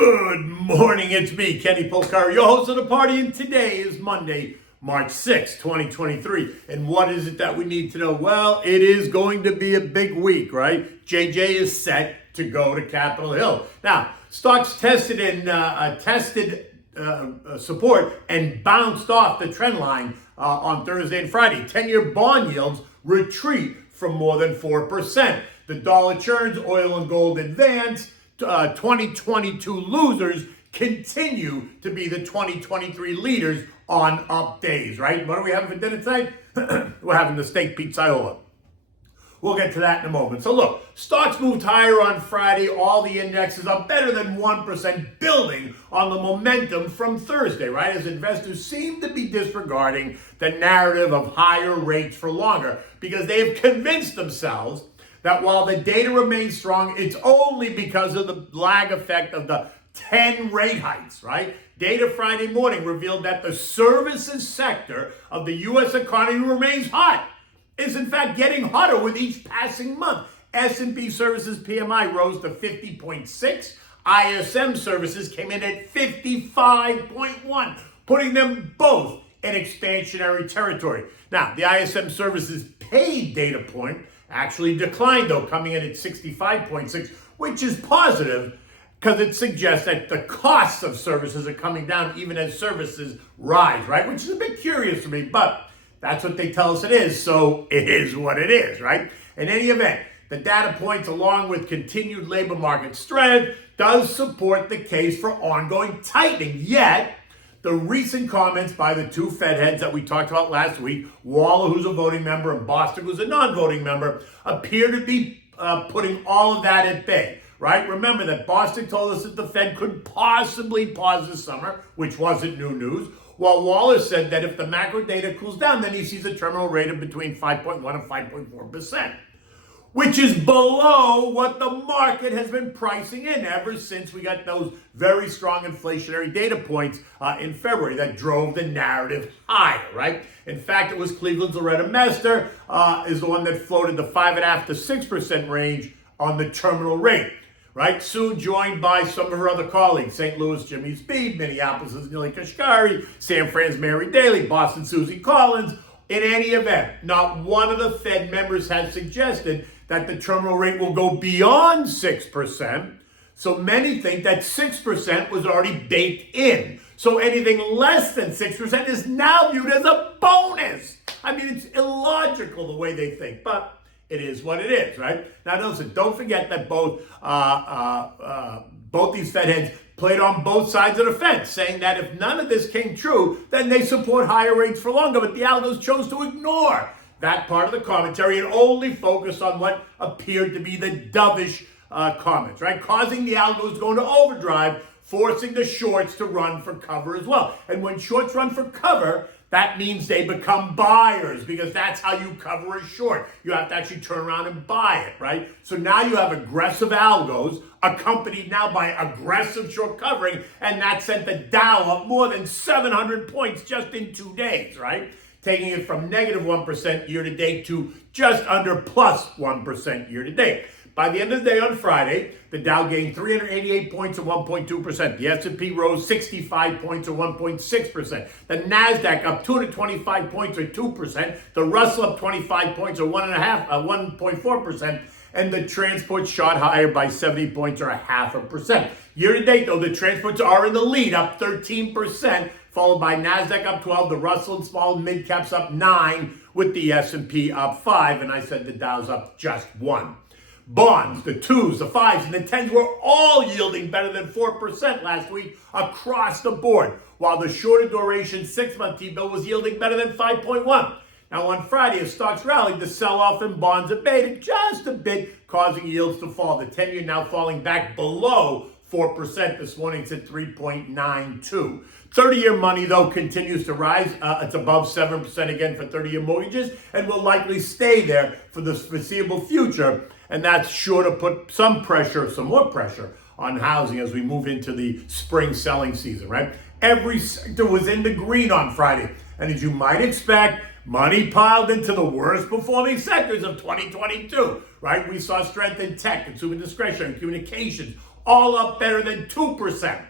Good morning, it's me, Kenny Polcari, your host of the party, and today is Monday, March 6th, 2023. And what is it that we need to know? Well, it is going to be a big week, right? JJ is set to go to Capitol Hill. Now, stocks tested support and bounced off the trend line on Thursday and Friday. 10-year bond yields retreat from more than 4%. The dollar churns, oil and gold advance. 2022 losers continue to be the 2023 leaders on up days, right? What are we having for dinner tonight? We're having the Steak Pizzaiola. We'll get to that in a moment. So look, stocks moved higher on Friday. All the indexes are better than 1%, building on the momentum from Thursday, right? As investors seem to be disregarding the narrative of higher rates for longer because they have convinced themselves that while the data remains strong, it's only because of the lag effect of the 10 rate hikes, right? Data Friday morning revealed that the services sector of the U.S. economy remains hot. Is in fact getting hotter with each passing month. S&P Services PMI rose to 50.6. ISM Services came in at 55.1, putting them both in expansionary territory. Now, the ISM Services paid data point actually declined, though, coming in at 65.6, which is positive because it suggests that the costs of services are coming down even as services rise, right? Which is a bit curious to me, but that's what they tell us it is, so it is what it is, right? In any event, the data points, along with continued labor market strength, does support the case for ongoing tightening. Yet, the recent comments by the two Fed heads that we talked about last week, Waller, who's a voting member, and Bostic, who's a non-voting member, appear to be putting all of that at bay, right? Remember that Bostic told us that the Fed could possibly pause this summer, which wasn't new news, while Waller said that if the macro data cools down, then he sees a terminal rate of between 5.1 and 5.4%. Which is below what the market has been pricing in ever since we got those very strong inflationary data points in February that drove the narrative higher, right? In fact, it was Cleveland's Loretta Mester is the one that floated the 5.5 to 6% range on the terminal rate, right? Soon joined by some of her other colleagues, St. Louis Jimmy Speed, Minneapolis' Neely Kashkari, San Fran's Mary Daly, Boston Susie Collins. In any event, not one of the Fed members has suggested that the terminal rate will go beyond 6%. So many think that 6% was already baked in. So anything less than 6% is now viewed as a bonus. I mean, it's illogical the way they think, but it is what it is, right? Now, listen, don't forget that both these Fed heads played on both sides of the fence, saying that if none of this came true, then they support higher rates for longer. But the algos chose to ignore that part of the commentary and only focus on what appeared to be the dovish comments, right? Causing the algos to go into overdrive, forcing the shorts to run for cover as well. And when shorts run for cover, that means they become buyers because that's how you cover a short. You have to actually turn around and buy it, right? So now you have aggressive algos accompanied now by aggressive short covering, and that sent the Dow up more than 700 points just in 2 days, right? Taking it from negative 1% year to date to just under plus 1% year to date. By the end of the day on Friday, the Dow gained 388 points or 1.2%. The S&P rose 65 points or 1.6%. The NASDAQ up 225 points or 2%. The Russell up 25 points or 1.4%. And the transports shot higher by 70 points or 0.5%. Year to date, though, the transports are in the lead, up 13%, followed by NASDAQ up 12, the Russell and small and mid caps up 9, with the S&P up 5, and I said the Dow's up just 1. Bonds, the 2s, the 5s, and the 10s were all yielding better than 4% last week across the board, while the shorter duration 6-month T-bill was yielding better than 5.1. Now, on Friday, as stocks rallied, the sell-off in bonds abated just a bit, causing yields to fall. The 10-year now falling back below 4% this morning. It's at 3.92. 30-year money, though, continues to rise. It's above 7% again for 30-year mortgages and will likely stay there for the foreseeable future. And that's sure to put some more pressure on housing as we move into the spring selling season, right? Every sector was in the green on Friday. And as you might expect, money piled into the worst performing sectors of 2022, right? We saw strength in tech, consumer discretionary, communications, all up better than 2%.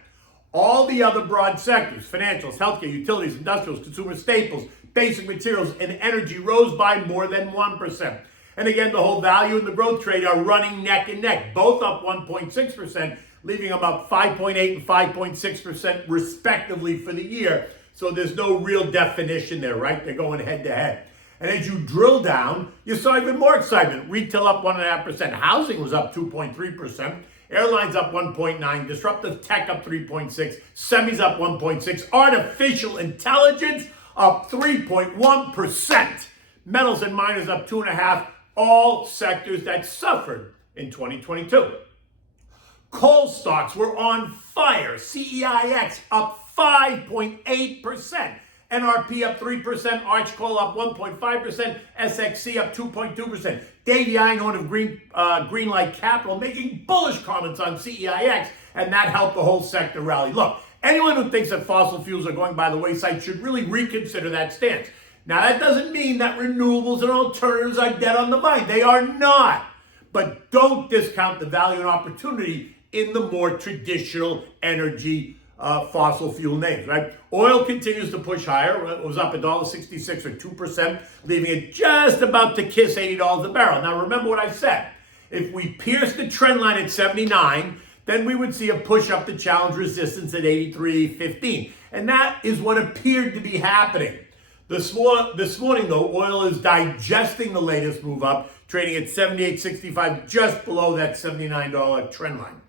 All the other broad sectors, financials, healthcare, utilities, industrials, consumer staples, basic materials, and energy rose by more than 1%. And again, the whole value and the growth trade are running neck and neck, both up 1.6%, leaving them up 5.8 and 5.6% respectively for the year. So there's no real definition there, right? They're going head to head. And as you drill down, you saw even more excitement. Retail up 1.5%. Housing was up 2.3%. Airlines up 1.9%. Disruptive tech up 3.6%. Semis up 1.6%. Artificial intelligence up 3.1%. Metals and miners up 2.5%. All sectors that suffered in 2022. Coal stocks were on fire. CEIX up 5.8%. NRP up 3%, Arch Coal up 1.5%, SXC up 2.2%. Davey Einhorn of Greenlight Capital making bullish comments on CEIX, and that helped the whole sector rally. Look, anyone who thinks that fossil fuels are going by the wayside should really reconsider that stance. Now, that doesn't mean that renewables and alternatives are dead on the vine. They are not. But don't discount the value and opportunity in the more traditional energy fossil fuel names, right? Oil continues to push higher. It was up $1.66 or 2%, leaving it just about to kiss $80 a barrel. Now, remember what I said. If we pierce the trend line at 79, then we would see a push up to challenge resistance at 83.15. And that is what appeared to be happening. This morning, though, oil is digesting the latest move up, trading at 78.65, just below that $79 trend line.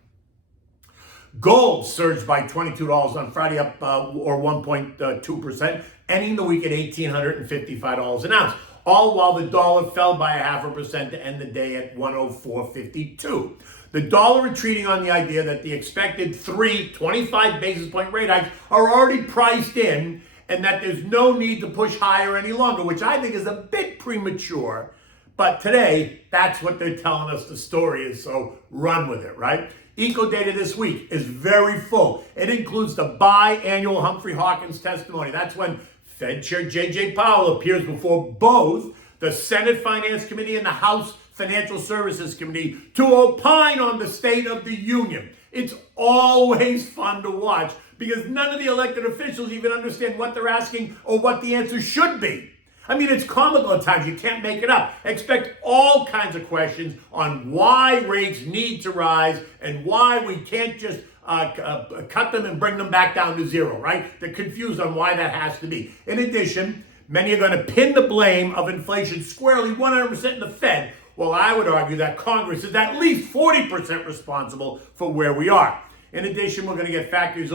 Gold surged by $22 on Friday, up or 1.2%, ending the week at $1,855 an ounce, all while the dollar fell by 0.5% to end the day at 104.52. The dollar retreating on the idea that the expected 25 basis point rate hikes are already priced in and that there's no need to push higher any longer, which I think is a bit premature. But today, that's what they're telling us the story is, so run with it, right? Eco data this week is very full. It includes the biannual Humphrey Hawkins testimony. That's when Fed Chair J.J. Powell appears before both the Senate Finance Committee and the House Financial Services Committee to opine on the State of the Union. It's always fun to watch because none of the elected officials even understand what they're asking or what the answer should be. I mean, it's comical at times. You can't make it up. Expect all kinds of questions on why rates need to rise and why we can't just cut them and bring them back down to zero, right? They're confused on why that has to be. In addition, many are going to pin the blame of inflation squarely 100% in the Fed. Well, I would argue that Congress is at least 40% responsible for where we are. In addition, we're going to get factory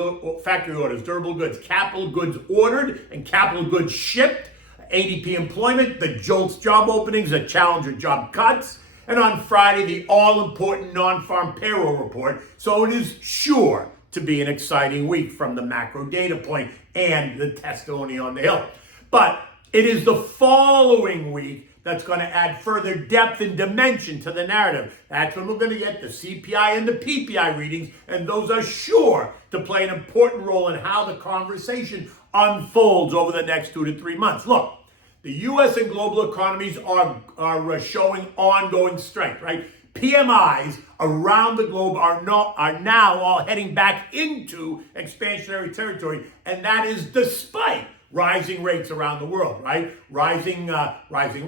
orders, durable goods, capital goods ordered and capital goods shipped, ADP employment, the JOLTS job openings, the Challenger job cuts, and on Friday, the all-important non-farm payroll report. So it is sure to be an exciting week from the macro data point and the testimony on the Hill. But it is the following week that's going to add further depth and dimension to the narrative. That's when we're going to get the CPI and the PPI readings, and those are sure to play an important role in how the conversation unfolds over the next 2 to 3 months. Look, the U.S. and global economies are showing ongoing strength, right? PMIs around the globe are now all heading back into expansionary territory, and that is despite rising rates around the world, right? Rising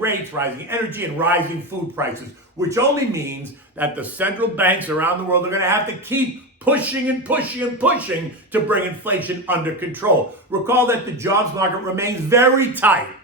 rates, rising energy, and rising food prices, which only means that the central banks around the world are going to have to keep pushing and pushing and pushing to bring inflation under control. Recall that the jobs market remains very tight.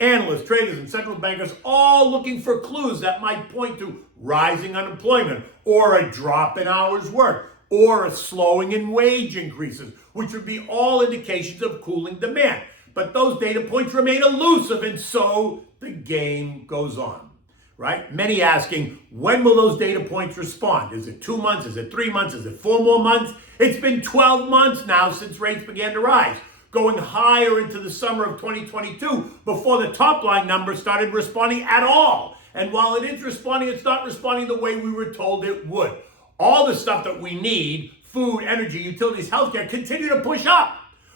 Analysts, traders, and central bankers all looking for clues that might point to rising unemployment or a drop in hours worked or a slowing in wage increases, which would be all indications of cooling demand. But those data points remain elusive, and so the game goes on, right? Many asking, when will those data points respond? Is it 2 months? Is it 3 months? Is it 4 more months? It's been 12 months now since rates began to rise, going higher into the summer of 2022 before the top line numbers started responding at all. And while it is responding, it's not responding the way we were told it would. All the stuff that we need, food, energy, utilities, healthcare, continue to push up,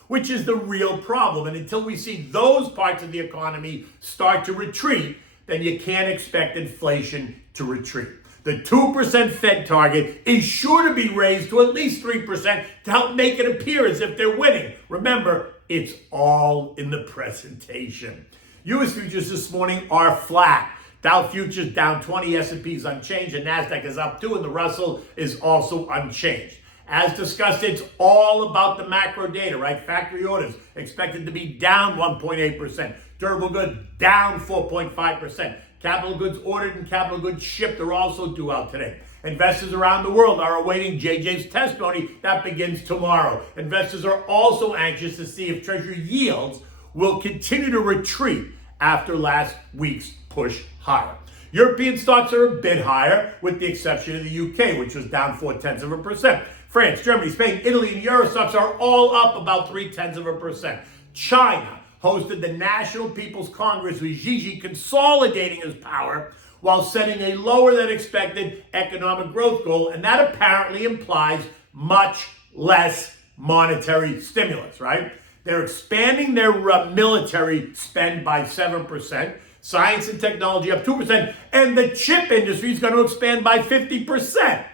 which is the real problem. And until we see those parts of the economy start to retreat, then you can't expect inflation to retreat. The 2% Fed target is sure to be raised to at least 3% to help make it appear as if they're winning. Remember, it's all in the presentation. U.S. futures this morning are flat. Dow futures down 20, S&P is unchanged, and NASDAQ is up 2, and the Russell is also unchanged. As discussed, it's all about the macro data, right? Factory orders expected to be down 1.8%. Durable goods down 4.5%. Capital goods ordered and capital goods shipped are also due out today. Investors around the world are awaiting JJ's testimony that begins tomorrow. Investors are also anxious to see if Treasury yields will continue to retreat after last week's push higher. European stocks are a bit higher, with the exception of the UK, which was down 0.4%. France, Germany, Spain, Italy, and Euro stocks are all up about 0.3%. China hosted the National People's Congress with Xi consolidating his power while setting a lower than expected economic growth goal, and that apparently implies much less monetary stimulus, right? They're expanding their military spend by 7%, science and technology up 2%, and the chip industry is going to expand by 50%.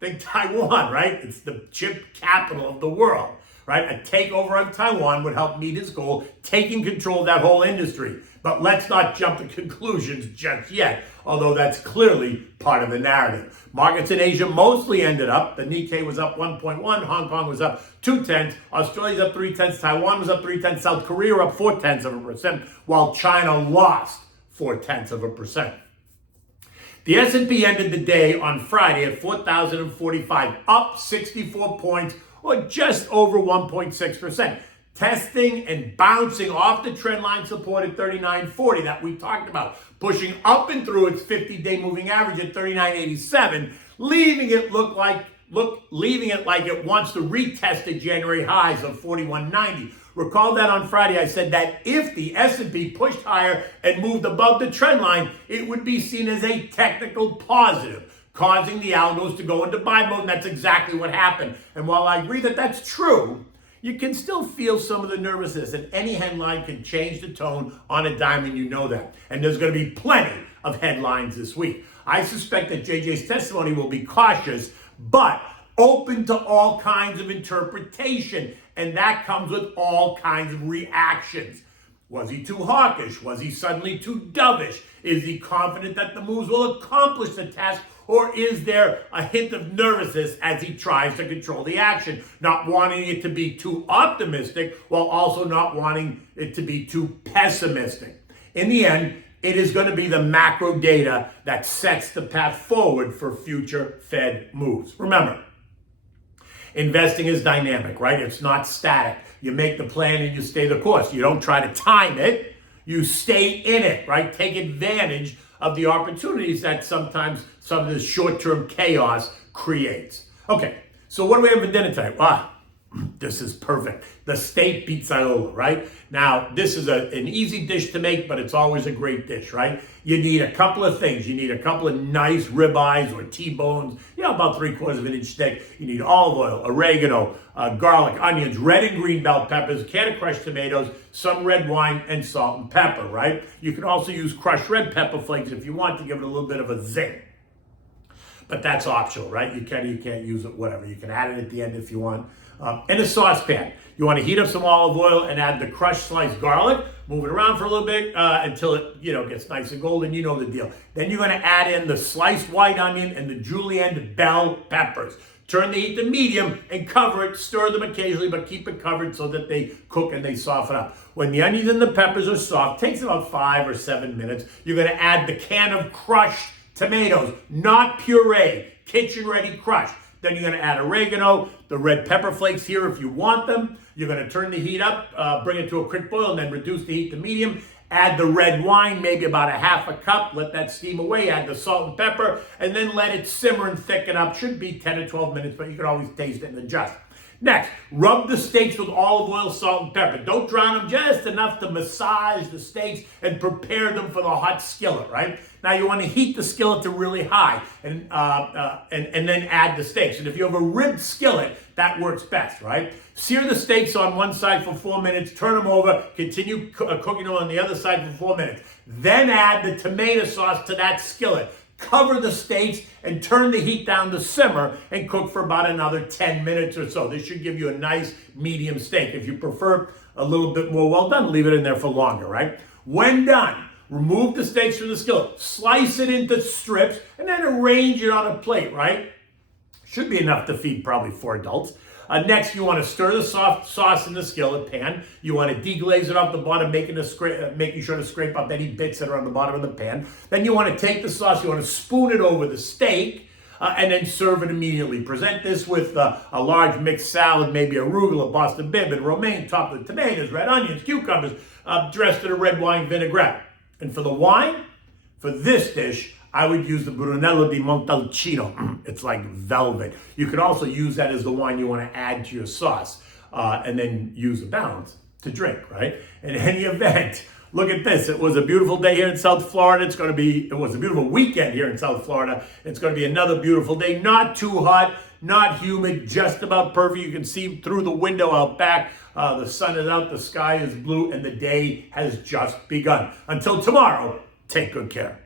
Think Taiwan, right? It's the chip capital of the world, right? A takeover of Taiwan would help meet his goal, taking control of that whole industry. But let's not jump to conclusions just yet, although that's clearly part of the narrative. Markets in Asia mostly ended up. The Nikkei was up 1.1, Hong Kong was up 0.2, Australia's up 0.3, Taiwan was up 0.3, South Korea up 0.4%, while China lost 0.4%. The S&P ended the day on Friday at 4,045, up 64 points, or just over 1.6%. Testing and bouncing off the trend line support at 39.40 that we talked about, pushing up and through its 50-day moving average at 39.87, leaving it like it wants to retest the January highs of 41.90. Recall that on Friday I said that if the S&P pushed higher and moved above the trend line, it would be seen as a technical positive, causing the algos to go into buy mode, and that's exactly what happened. And while I agree that that's true, you can still feel some of the nervousness, and any headline can change the tone on a dime, and you know that. And there's going to be plenty of headlines this week. I suspect that JJ's testimony will be cautious, but open to all kinds of interpretation, and that comes with all kinds of reactions. Was he too hawkish? Was he suddenly too dovish? Is he confident that the moves will accomplish the task? Or is there a hint of nervousness as he tries to control the action, not wanting it to be too optimistic while also not wanting it to be too pessimistic? In the end, it is going to be the macro data that sets the path forward for future Fed moves. Remember, investing is dynamic, right? It's not static. You make the plan and you stay the course. You don't try to time it. You stay in it, right? Take advantage of the opportunities that sometimes some of this short-term chaos creates. Okay, so what do we have for dinner tonight? Wow, this is perfect. The Steak Pizzaiola, right? Now, this is an easy dish to make, but it's always a great dish, right? You need a couple of things. You need a couple of nice ribeyes or T-bones, about 3/4 of an inch thick. You need olive oil, oregano, garlic, onions, red and green bell peppers, a can of crushed tomatoes, some red wine, and salt and pepper, right? You can also use crushed red pepper flakes if you want to give it a little bit of a zing. But that's optional, right? You can't use it, whatever. You can add it at the end if you want. In a saucepan, you want to heat up some olive oil and add the crushed sliced garlic. Move it around for a little bit until it gets nice and golden. You know the deal. Then you're going to add in the sliced white onion and the julienne bell peppers. Turn the heat to medium and cover it. Stir them occasionally, but keep it covered so that they cook and they soften up. When the onions and the peppers are soft, takes about 5 or 7 minutes. You're going to add the can of crushed tomatoes, not puree, kitchen-ready crushed. Then you're going to add oregano, the red pepper flakes here if you want them. You're going to turn the heat up, bring it to a quick boil, and then reduce the heat to medium. Add the red wine, maybe about a half a cup. Let that steam away. Add the salt and pepper, and then let it simmer and thicken up. Should be 10 to 12 minutes, but you can always taste it and adjust. Next, rub the steaks with olive oil, salt, and pepper. Don't drown them, just enough to massage the steaks and prepare them for the hot skillet, right? Now you want to heat the skillet to really high and then add the steaks. And if you have a ribbed skillet, that works best, right? Sear the steaks on one side for 4 minutes, turn them over, continue cooking them on the other side for 4 minutes. Then add the tomato sauce to that skillet. Cover the steaks and turn the heat down to simmer and cook for about another 10 minutes or so. This should give you a nice medium steak. If you prefer a little bit more well done, leave it in there for longer, right? When done, remove the steaks from the skillet, slice it into strips, and then arrange it on a plate, right? Should be enough to feed probably 4 adults. Next, you want to stir the soft sauce in the skillet pan. You want to deglaze it off the bottom, making sure to scrape up any bits that are on the bottom of the pan. Then you want to take the sauce, you want to spoon it over the steak, and then serve it immediately. Present this with a large mixed salad, maybe arugula, Boston bib, and romaine, topped with tomatoes, red onions, cucumbers, dressed in a red wine vinaigrette. And for the wine, for this dish, I would use the Brunello di Montalcino. It's like velvet. You could also use that as the wine you want to add to your sauce, and then use the balance to drink, right? In any event, look at this. It was a beautiful day here in South Florida. It was a beautiful weekend here in South Florida. It's going to be another beautiful day. Not too hot, not humid, just about perfect. You can see through the window out back. The sun is out, the sky is blue, and the day has just begun. Until tomorrow, take good care.